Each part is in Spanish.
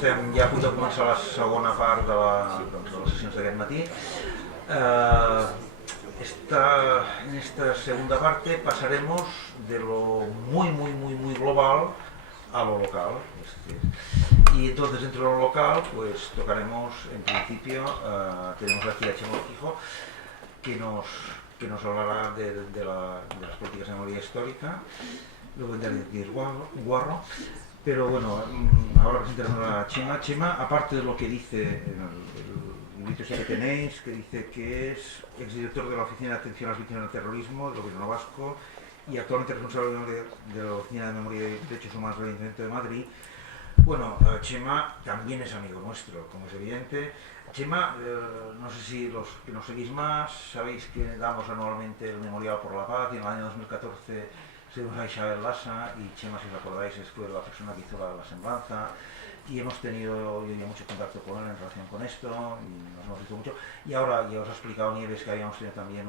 ja a punt de començar la segona part de les sessions d'aquest matí. En esta segunda parte pasaremos de lo muy global a lo local. Y entonces entre lo local pues tocaremos, en principio, tenemos aquí a Chema Urquijo que nos hablará de las políticas de memoria histórica, luego vendrá Didier Guarro, pero bueno, ahora presentaremos a Chema. Chema, aparte de lo que dice el librito que tenéis, que dice que es exdirector de la Oficina de Atención a las Víctimas del Terrorismo del Gobierno Vasco y actualmente responsable de la Oficina de Memoria y Derechos Humanos del Ayuntamiento de Madrid. Bueno, Chema también es amigo nuestro, como es evidente. Chema, no sé si los que nos seguís más sabéis que damos anualmente el Memorial por la Paz, y en el año 2014 seguimos a Isabel Lassa, y Chema, si os acordáis, fue la persona que hizo la semblanza, y hemos tenido mucho contacto con él en relación con esto, y nos hemos visto mucho. Y ahora ya os ha explicado Nieves que habíamos tenido también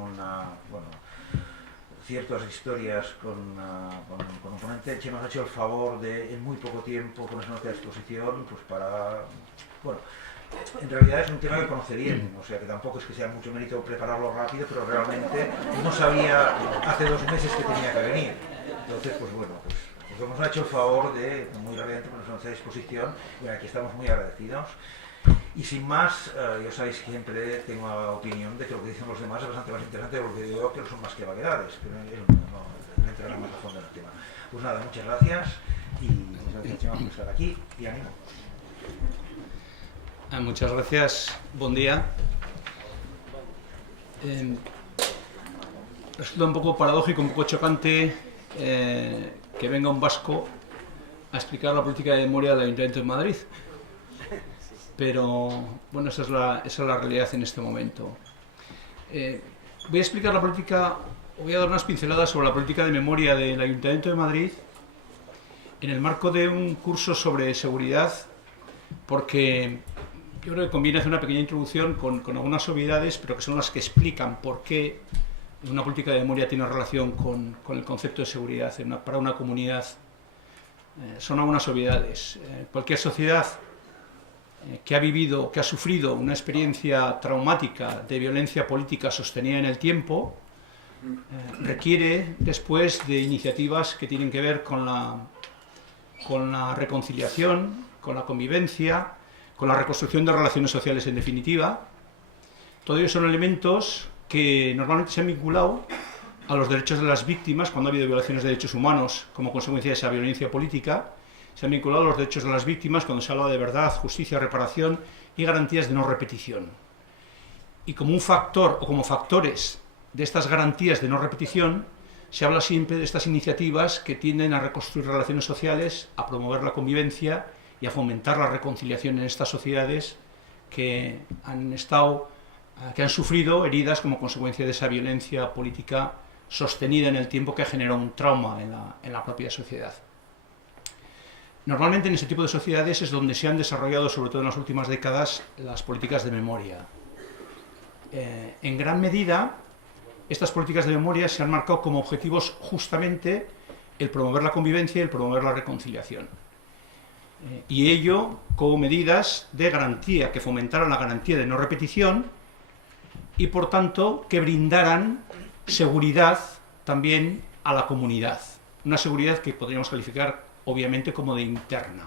ciertas historias con un ponente. Chema nos ha hecho el favor de, en muy poco tiempo, ponerse a nuestra disposición, pues para... Bueno, en realidad es un tema que conocerían, o sea que tampoco es que sea mucho mérito prepararlo rápido, pero realmente no sabía hace 2 meses que tenía que venir. Entonces, pues bueno, pues nos ha hecho el favor de, muy rápidamente, ponerse a nuestra disposición, y aquí estamos muy agradecidos. Y sin más, ya sabéis que siempre tengo la opinión de que lo que dicen los demás es bastante más interesante de lo que digo yo, que no son más que vaguedades, pero no entrará más a fondo en el tema. Pues nada, muchas gracias, y muchas gracias, Chema, por estar aquí, y ánimo. Muchas gracias, buen día. Resulta un poco paradójico, un poco chocante que venga un vasco a explicar la política de memoria del Ayuntamiento de Madrid. Pero bueno, esa es la realidad en este momento. Voy a explicar la política, voy a dar unas pinceladas sobre la política de memoria del Ayuntamiento de Madrid en el marco de un curso sobre seguridad, porque yo creo que conviene hacer una pequeña introducción con algunas obviedades, pero que son las que explican por qué una política de memoria tiene relación con el concepto de seguridad para una comunidad. Son algunas obviedades. Cualquier sociedad que ha vivido, que ha sufrido una experiencia traumática de violencia política sostenida en el tiempo, requiere después de iniciativas que tienen que ver con la reconciliación, con la convivencia, con la reconstrucción de relaciones sociales en definitiva. Todos ellos son elementos que normalmente se han vinculado a los derechos de las víctimas cuando ha habido violaciones de derechos humanos como consecuencia de esa violencia política. Se han vinculado a los derechos de las víctimas cuando se habla de verdad, justicia, reparación y garantías de no repetición. Y como un factor o como factores de estas garantías de no repetición, se habla siempre de estas iniciativas que tienden a reconstruir relaciones sociales, a promover la convivencia y a fomentar la reconciliación en estas sociedades que han sufrido heridas como consecuencia de esa violencia política sostenida en el tiempo que generó un trauma en la propia sociedad. Normalmente en ese tipo de sociedades es donde se han desarrollado, sobre todo en las últimas décadas, las políticas de memoria. En gran medida, estas políticas de memoria se han marcado como objetivos justamente el promover la convivencia y el promover la reconciliación. Y ello como medidas de garantía, que fomentaran la garantía de no repetición y por tanto que brindaran seguridad también a la comunidad. Una seguridad que podríamos calificar obviamente como de interna.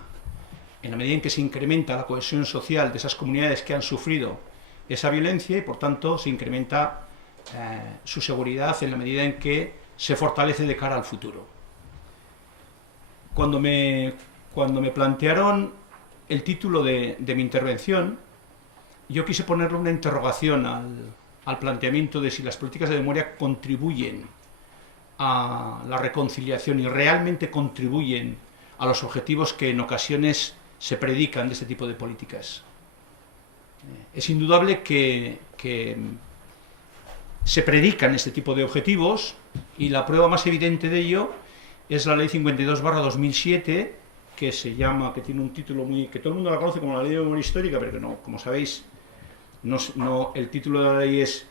En la medida en que se incrementa la cohesión social de esas comunidades que han sufrido esa violencia y por tanto se incrementa su seguridad en la medida en que se fortalece de cara al futuro. Cuando me plantearon el título de mi intervención, yo quise ponerle una interrogación al planteamiento de si las políticas de memoria contribuyen a la reconciliación y realmente contribuyen a los objetivos que en ocasiones se predican de este tipo de políticas. Es indudable que se predican este tipo de objetivos y la prueba más evidente de ello es la Ley 52/2007, que tiene un título que todo el mundo la conoce como la Ley de Memoria Histórica, pero que no, como sabéis, el título de la ley es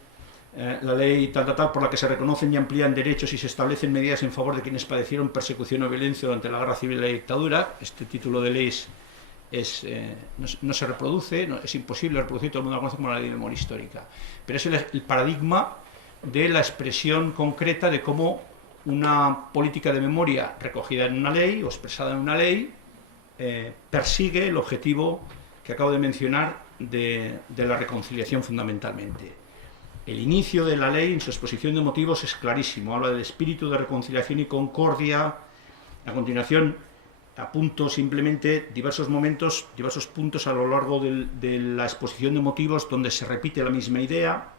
la ley tal por la que se reconocen y amplían derechos y se establecen medidas en favor de quienes padecieron persecución o violencia durante la guerra civil y la dictadura. Este título de ley no se reproduce, es imposible reproducir, todo el mundo la conoce como la ley de memoria histórica, pero es el paradigma de la expresión concreta de cómo una política de memoria recogida en una ley o expresada en una ley persigue el objetivo que acabo de mencionar de la reconciliación fundamentalmente. El inicio de la ley en su exposición de motivos es clarísimo, habla del espíritu de reconciliación y concordia. A continuación apunto simplemente diversos puntos a lo largo de la exposición de motivos donde se repite la misma idea: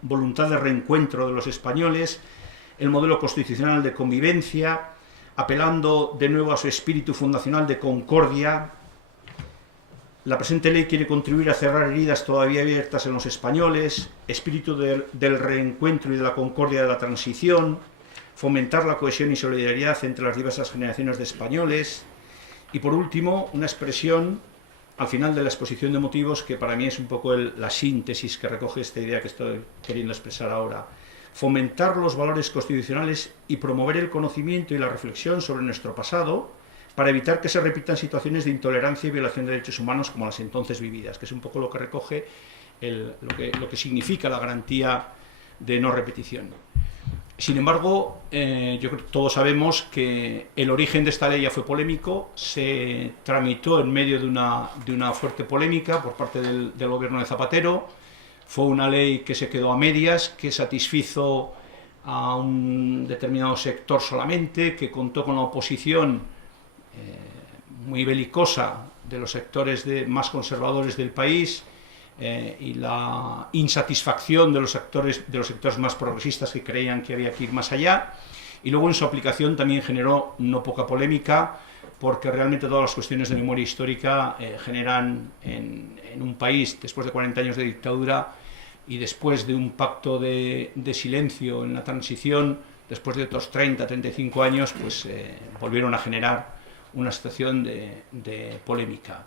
voluntad de reencuentro de los españoles, el modelo constitucional de convivencia, apelando de nuevo a su espíritu fundacional de concordia. La presente ley quiere contribuir a cerrar heridas todavía abiertas en los españoles, espíritu del reencuentro y de la concordia de la transición, fomentar la cohesión y solidaridad entre las diversas generaciones de españoles. Y por último, una expresión al final de la exposición de motivos que para mí es un poco la síntesis que recoge esta idea que estoy queriendo expresar ahora: fomentar los valores constitucionales y promover el conocimiento y la reflexión sobre nuestro pasado para evitar que se repitan situaciones de intolerancia y violación de derechos humanos como las entonces vividas, que es un poco lo que recoge lo que significa la garantía de no repetición. Sin embargo, yo creo que todos sabemos que el origen de esta ley ya fue polémico, se tramitó en medio de una fuerte polémica por parte del gobierno de Zapatero. Fue una ley que se quedó a medias, que satisfizo a un determinado sector solamente, que contó con la oposición muy belicosa de los sectores más conservadores del país y la insatisfacción de los sectores más progresistas que creían que había que ir más allá. Y luego en su aplicación también generó no poca polémica, porque realmente todas las cuestiones de memoria histórica generan en un país, después de 40 años de dictadura y después de un pacto de silencio en la transición, después de otros 30, 35 años, pues volvieron a generar una situación de polémica.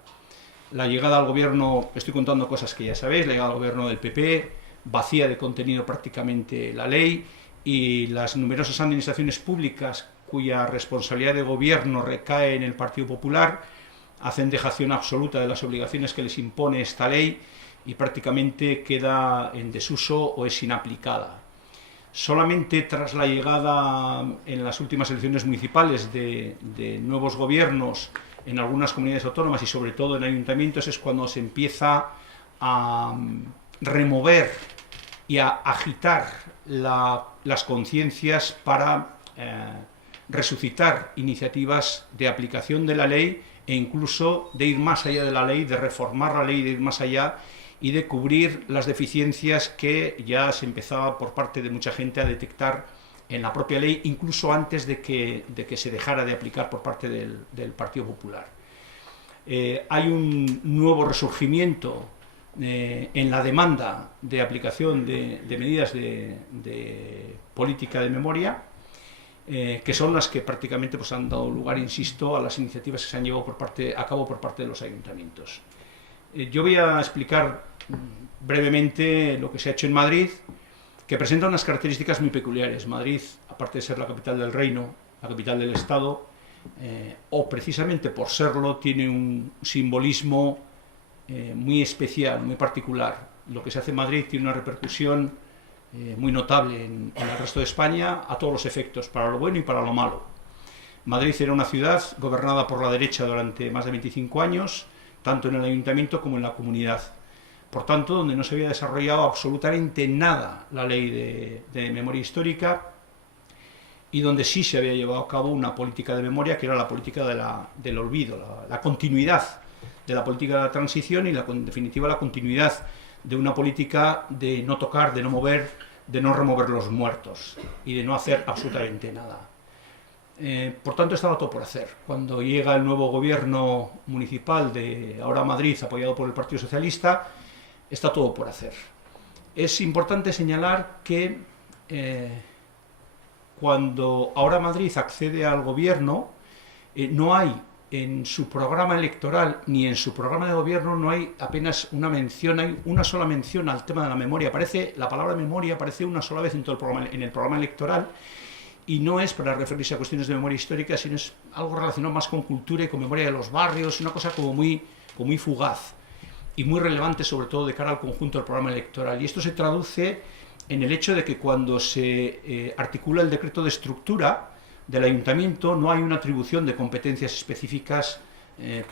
La llegada al gobierno, estoy contando cosas que ya sabéis, la llegada al gobierno del PP vacía de contenido prácticamente la ley, y las numerosas administraciones públicas cuya responsabilidad de gobierno recae en el Partido Popular hacen dejación absoluta de las obligaciones que les impone esta ley y prácticamente queda en desuso o es inaplicada. Solamente tras la llegada en las últimas elecciones municipales de nuevos gobiernos en algunas comunidades autónomas y sobre todo en ayuntamientos es cuando se empieza a remover y a agitar las conciencias para resucitar iniciativas de aplicación de la ley e incluso de ir más allá de la ley, de reformar la ley, de ir más allá y de cubrir las deficiencias que ya se empezaba por parte de mucha gente a detectar en la propia ley, incluso antes de que se dejara de aplicar por parte del Partido Popular. Hay un nuevo resurgimiento en la demanda de aplicación de medidas de política de memoria, que son las que prácticamente pues, han dado lugar, insisto, a las iniciativas que se han llevado a cabo por parte de los ayuntamientos. Yo voy a explicar brevemente lo que se ha hecho en Madrid, que presenta unas características muy peculiares. Madrid, aparte de ser la capital del reino, la capital del Estado, o precisamente por serlo, tiene un simbolismo muy especial, muy particular. Lo que se hace en Madrid tiene una repercusión muy notable en el resto de España, a todos los efectos, para lo bueno y para lo malo. Madrid era una ciudad gobernada por la derecha durante más de 25 años, tanto en el ayuntamiento como en la comunidad. Por tanto, donde no se había desarrollado absolutamente nada la ley de memoria histórica y donde sí se había llevado a cabo una política de memoria que era la política del olvido, la continuidad de la política de la transición y, en definitiva, la continuidad de una política de no tocar, de no mover, de no remover los muertos y de no hacer absolutamente nada. Por tanto, estaba todo por hacer. Cuando llega el nuevo gobierno municipal de ahora Madrid, apoyado por el Partido Socialista, está todo por hacer. Es importante señalar que cuando ahora Madrid accede al gobierno, no hay en su programa electoral ni en su programa de gobierno no hay apenas una mención, hay una sola mención al tema de la memoria. La palabra memoria aparece una sola vez en todo en el programa electoral, y no es para referirse a cuestiones de memoria histórica, sino es algo relacionado más con cultura y con memoria de los barrios, una cosa como muy episódico, muy fugaz y muy relevante sobre todo de cara al conjunto del programa electoral. Y esto se traduce en el hecho de que cuando se articula el decreto de estructura del ayuntamiento no hay una atribución de competencias específicas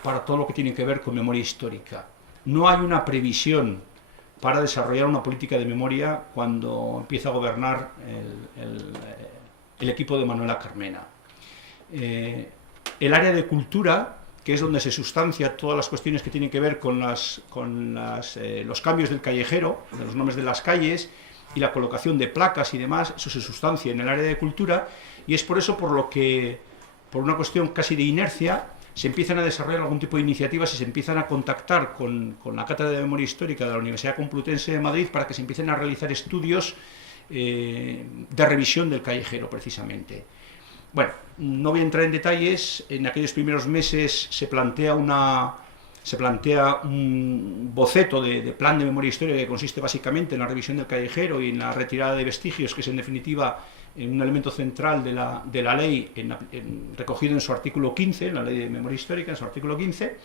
para todo lo que tiene que ver con memoria histórica. No hay una previsión para desarrollar una política de memoria cuando empieza a gobernar el equipo de Manuela Carmena. El área de cultura, que es donde se sustancia todas las cuestiones que tienen que ver con los cambios del callejero, de los nombres de las calles y la colocación de placas y demás, eso se sustancia en el área de cultura, y es por eso por lo que, por una cuestión casi de inercia, se empiezan a desarrollar algún tipo de iniciativas y se empiezan a contactar con la Cátedra de Memoria Histórica de la Universidad Complutense de Madrid para que se empiecen a realizar estudios de revisión del callejero, precisamente. Bueno, no voy a entrar en detalles. En aquellos primeros meses se plantea un boceto de plan de memoria histórica que consiste básicamente en la revisión del callejero y en la retirada de vestigios, que es en definitiva un elemento central de la ley recogido en su artículo 15, en la ley de memoria histórica, en su artículo 15,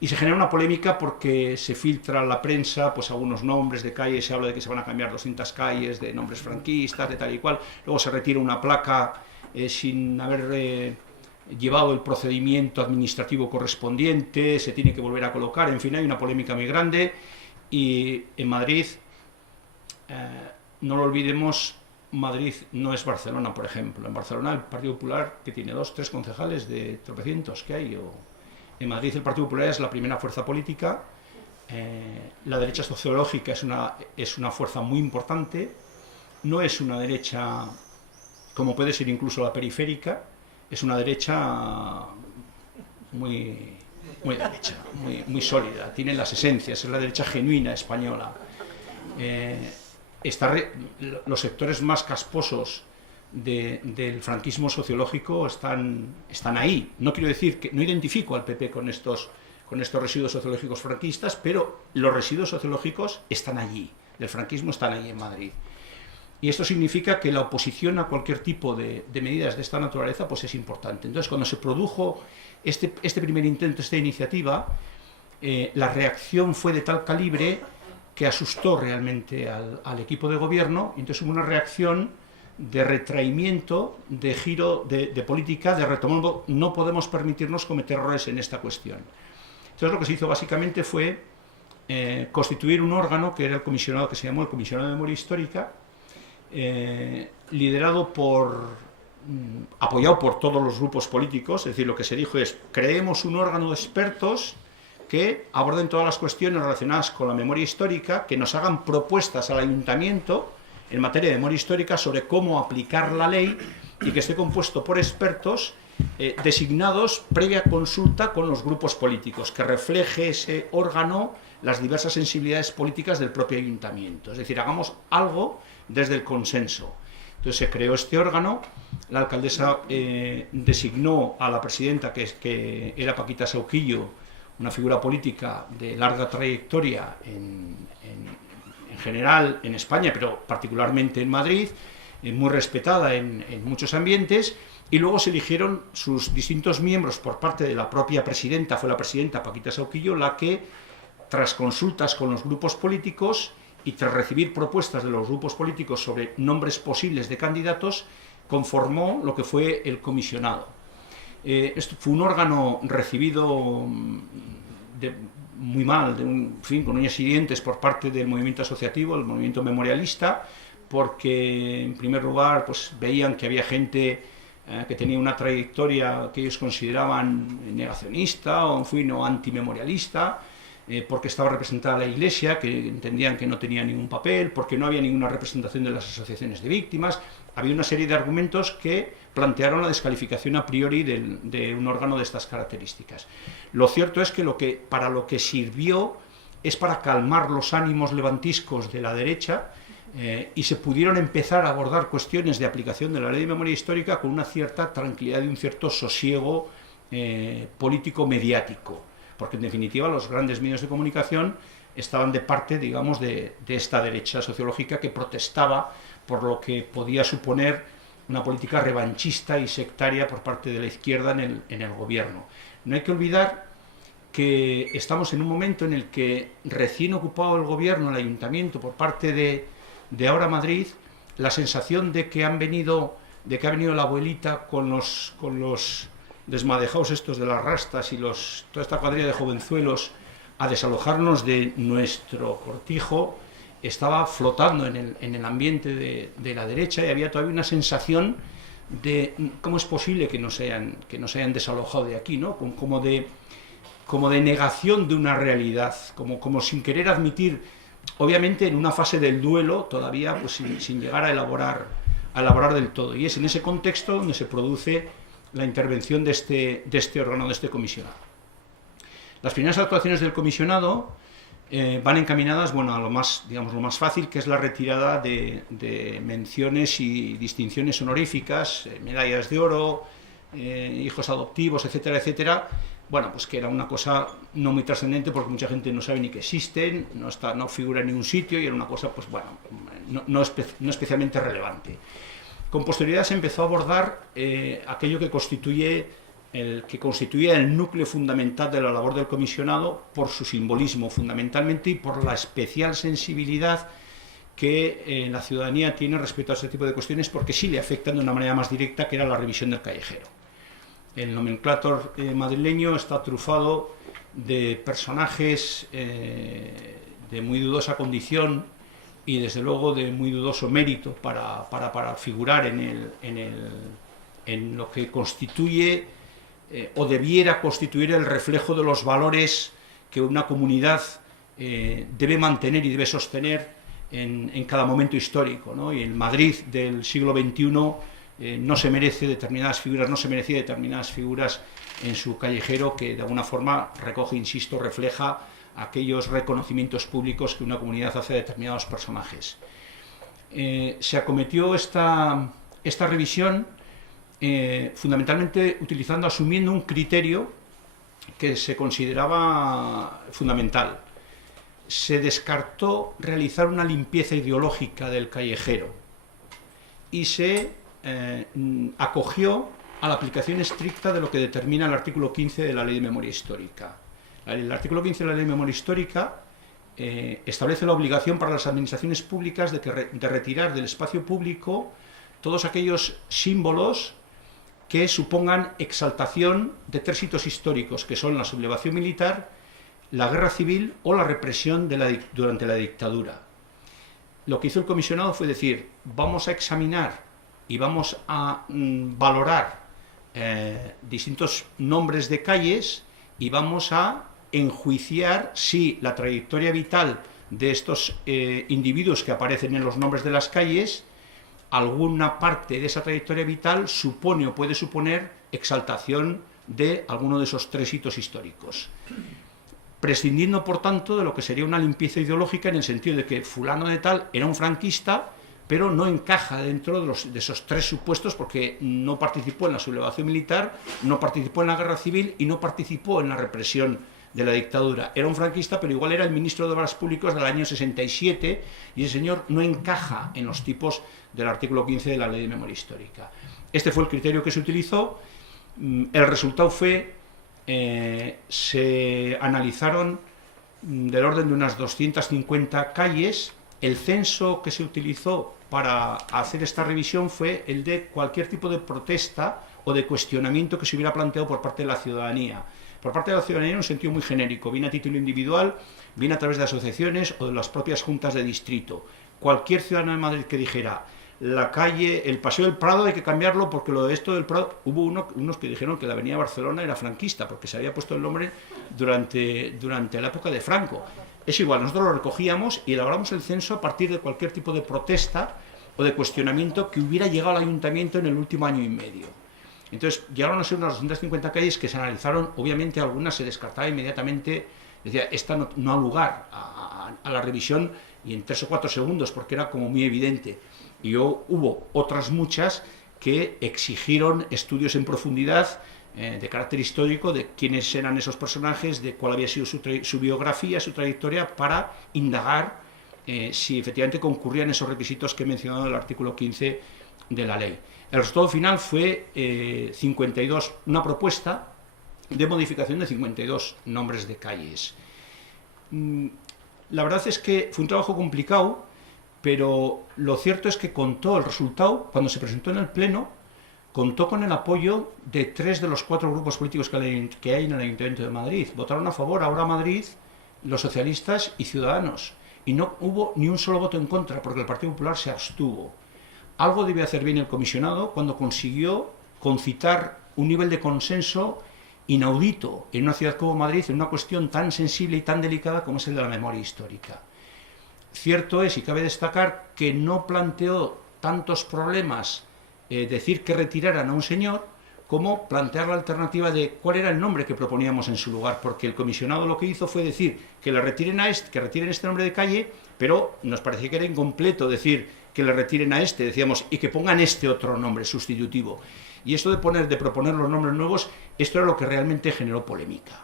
y se genera una polémica porque se filtra a la prensa pues algunos nombres de calles, se habla de que se van a cambiar 200 calles de nombres franquistas, de tal y cual, luego se retira una placa sin haber llevado el procedimiento administrativo correspondiente, se tiene que volver a colocar, en fin, hay una polémica muy grande. Y en Madrid, no lo olvidemos, Madrid no es Barcelona, por ejemplo. En Barcelona el Partido Popular, que tiene 2 o 3 concejales de tropecientos que hay, en Madrid el Partido Popular es la primera fuerza política, la derecha sociológica es una fuerza muy importante, no es una derecha como puede ser incluso la periférica, es una derecha muy derecha, muy sólida, tiene las esencias, es la derecha genuina española. Los sectores más casposos del franquismo sociológico están ahí. No quiero decir que no identifico al PP con estos residuos sociológicos franquistas, pero los residuos sociológicos están allí, del franquismo están allí en Madrid. Y esto significa que la oposición a cualquier tipo de medidas de esta naturaleza pues es importante. Entonces, cuando se produjo este primer intento, esta iniciativa, la reacción fue de tal calibre que asustó realmente al equipo de gobierno. Entonces hubo una reacción de retraimiento, de giro de política, de retomar. No podemos permitirnos cometer errores en esta cuestión. Entonces lo que se hizo básicamente fue constituir un órgano que era el comisionado, que se llamó el Comisionado de Memoria Histórica, liderado apoyado por todos los grupos políticos. Es decir, lo que se dijo es: creemos un órgano de expertos que aborden todas las cuestiones relacionadas con la memoria histórica, que nos hagan propuestas al ayuntamiento en materia de memoria histórica sobre cómo aplicar la ley, y que esté compuesto por expertos designados previa consulta con los grupos políticos, que refleje ese órgano las diversas sensibilidades políticas del propio ayuntamiento. Es decir, hagamos algo desde el consenso. Entonces se creó este órgano, la alcaldesa designó a la presidenta, que era Paquita Sauquillo, una figura política de larga trayectoria en general en España, pero particularmente en Madrid, muy respetada en muchos ambientes, y luego se eligieron sus distintos miembros por parte de la propia presidenta. Fue la presidenta Paquita Sauquillo la que, tras consultas con los grupos políticos y tras recibir propuestas de los grupos políticos sobre nombres posibles de candidatos, conformó lo que fue el comisionado. Esto fue un órgano recibido muy mal, con uñas y dientes, por parte del movimiento asociativo, el movimiento memorialista, porque en primer lugar pues veían que había gente que tenía una trayectoria que ellos consideraban negacionista o antimemorialista, porque estaba representada la Iglesia, que entendían que no tenía ningún papel, porque no había ninguna representación de las asociaciones de víctimas. Había una serie de argumentos que plantearon la descalificación a priori de un órgano de estas características. Lo cierto es que para lo que sirvió es para calmar los ánimos levantiscos de la derecha, y se pudieron empezar a abordar cuestiones de aplicación de la ley de memoria histórica con una cierta tranquilidad y un cierto sosiego político-mediático, porque en definitiva los grandes medios de comunicación estaban de parte, digamos, de esta derecha sociológica que protestaba por lo que podía suponer una política revanchista y sectaria por parte de la izquierda en el gobierno. No hay que olvidar que estamos en un momento en el que, recién ocupado el gobierno, el ayuntamiento, por parte de Ahora Madrid, la sensación de que ha venido la abuelita con los desmadejados estos de las rastas y toda esta cuadrilla de jovenzuelos a desalojarnos de nuestro cortijo, estaba flotando en el ambiente de la derecha, y había todavía una sensación de cómo es posible que no se hayan desalojado de aquí, ¿no? Como de negación de una realidad, como sin querer admitir, obviamente en una fase del duelo todavía, pues sin llegar a elaborar del todo. Y es en ese contexto donde se produce la intervención de este órgano, de este comisionado. Las primeras actuaciones del comisionado van encaminadas, bueno, a lo más fácil, que es la retirada de menciones y distinciones honoríficas, medallas de oro, hijos adoptivos, etcétera, etcétera. Bueno, pues que era una cosa no muy trascendente, porque mucha gente no sabe ni que existen, no figura en ningún sitio, y era una cosa, pues bueno, no especialmente relevante. Con posterioridad se empezó a abordar aquello que constituía el núcleo fundamental de la labor del comisionado, por su simbolismo fundamentalmente y por la especial sensibilidad que la ciudadanía tiene respecto a este tipo de cuestiones, porque sí le afectan de una manera más directa, que era la revisión del callejero. El nomenclátor madrileño está trufado de personajes de muy dudosa condición y desde luego de muy dudoso mérito para figurar en lo que constituye o debiera constituir el reflejo de los valores que una comunidad debe mantener y debe sostener en cada momento histórico, ¿no? Y el Madrid del siglo XXI no se merecía determinadas figuras en su callejero, que de alguna forma recoge, insisto, refleja aquellos reconocimientos públicos que una comunidad hace a determinados personajes. Se acometió esta revisión fundamentalmente asumiendo un criterio que se consideraba fundamental. Se descartó realizar una limpieza ideológica del callejero y se acogió a la aplicación estricta de lo que determina el artículo 15 de la Ley de Memoria Histórica. El artículo 15 de la Ley de Memoria Histórica establece la obligación para las administraciones públicas de retirar del espacio público todos aquellos símbolos que supongan exaltación de tres hitos históricos, que son la sublevación militar, la guerra civil o la represión durante la dictadura. Lo que hizo el comisionado fue decir: vamos a examinar y vamos a valorar distintos nombres de calles y vamos a enjuiciar si la trayectoria vital de estos individuos que aparecen en los nombres de las calles, alguna parte de esa trayectoria vital supone o puede suponer exaltación de alguno de esos tres hitos históricos, prescindiendo por tanto de lo que sería una limpieza ideológica, en el sentido de que fulano de tal era un franquista, pero no encaja dentro de esos tres supuestos, porque no participó en la sublevación militar, no participó en la guerra civil y no participó en la represión de la dictadura. Era un franquista, pero igual era el ministro de Obras Públicas del año 67, y ese señor no encaja en los tipos del artículo 15 de la Ley de Memoria Histórica. Este fue el criterio que se utilizó. El resultado fue, se analizaron del orden de unas 250 calles. El censo que se utilizó para hacer esta revisión fue el de cualquier tipo de protesta o de cuestionamiento que se hubiera planteado por parte de la ciudadanía. Por parte de la ciudadanía en un sentido muy genérico, bien a título individual, bien a través de asociaciones o de las propias juntas de distrito. Cualquier ciudadano de Madrid que dijera: la calle, el Paseo del Prado hay que cambiarlo porque lo de esto del Prado... Hubo unos que dijeron que la avenida Barcelona era franquista porque se había puesto el nombre durante la época de Franco. Es igual, nosotros lo recogíamos y elaboramos el censo a partir de cualquier tipo de protesta o de cuestionamiento que hubiera llegado al ayuntamiento en el último año y medio. Entonces llegaron a ser unas 250 calles que se analizaron. Obviamente algunas se descartaba inmediatamente, decía, esta no ha lugar a la revisión, y en 3 o 4 segundos, porque era como muy evidente. Y hubo otras muchas que exigieron estudios en profundidad de carácter histórico, de quiénes eran esos personajes, de cuál había sido su biografía, su trayectoria, para indagar si efectivamente concurrían esos requisitos que he mencionado en el artículo 15 de la ley. El resultado final fue 52, una propuesta de modificación de 52 nombres de calles. La verdad es que fue un trabajo complicado, pero lo cierto es que contó el resultado, cuando se presentó en el Pleno, contó con el apoyo de 3 de los 4 grupos políticos que hay en el Ayuntamiento de Madrid. Votaron a favor Ahora Madrid, los socialistas y Ciudadanos. Y no hubo ni un solo voto en contra, porque el Partido Popular se abstuvo. Algo debió hacer bien el comisionado cuando consiguió concitar un nivel de consenso inaudito en una ciudad como Madrid, en una cuestión tan sensible y tan delicada como es el de la memoria histórica. Cierto es, y cabe destacar, que no planteó tantos problemas decir que retiraran a un señor como plantear la alternativa de cuál era el nombre que proponíamos en su lugar, porque el comisionado lo que hizo fue decir que le retiren que retiren este nombre de calle, pero nos parecía que era incompleto decir que le retiren a este, decíamos, y que pongan este otro nombre sustitutivo. Y esto de proponer los nombres nuevos, esto era lo que realmente generó polémica,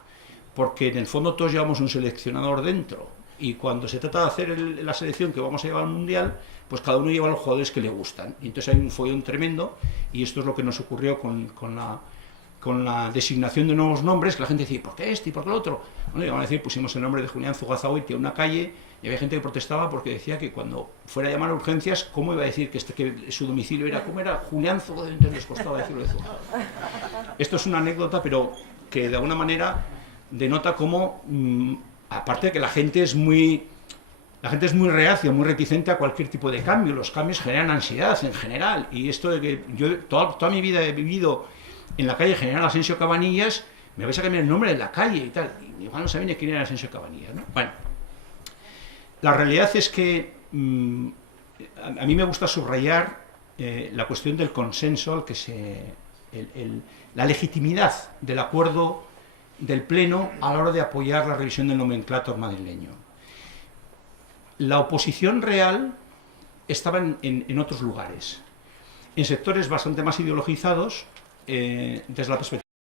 porque en el fondo todos llevamos un seleccionador dentro, y cuando se trata de hacer la selección que vamos a llevar al Mundial, pues cada uno lleva los jugadores que le gustan. Y entonces hay un follón tremendo, y esto es lo que nos ocurrió con la designación de nuevos nombres, que la gente decía, ¿por qué este y por qué el otro? Bueno, y van a decir, pusimos el nombre de Julián Zugazagoitia a una calle, y había gente que protestaba porque decía que cuando fuera a llamar a urgencias, ¿cómo iba a decir que su domicilio era, ¿cómo era? Julián Zugazagoitia, entonces les costaba decirlo de Zugazagoitia. Esto es una anécdota, pero que de alguna manera denota cómo, aparte de que la gente es muy reacia, muy reticente a cualquier tipo de cambio. Los cambios generan ansiedad en general, y esto de que yo toda mi vida he vivido en la calle General Asensio Cabanillas, me vais a cambiar el nombre de la calle y tal, y igual no sabía ni quién era Asensio Cabanillas, ¿no? Bueno, la realidad es que a mí me gusta subrayar la cuestión del consenso, la legitimidad del acuerdo del Pleno a la hora de apoyar la revisión del nomenclátor madrileño. La oposición real estaba en otros lugares, en sectores bastante más ideologizados desde la perspectiva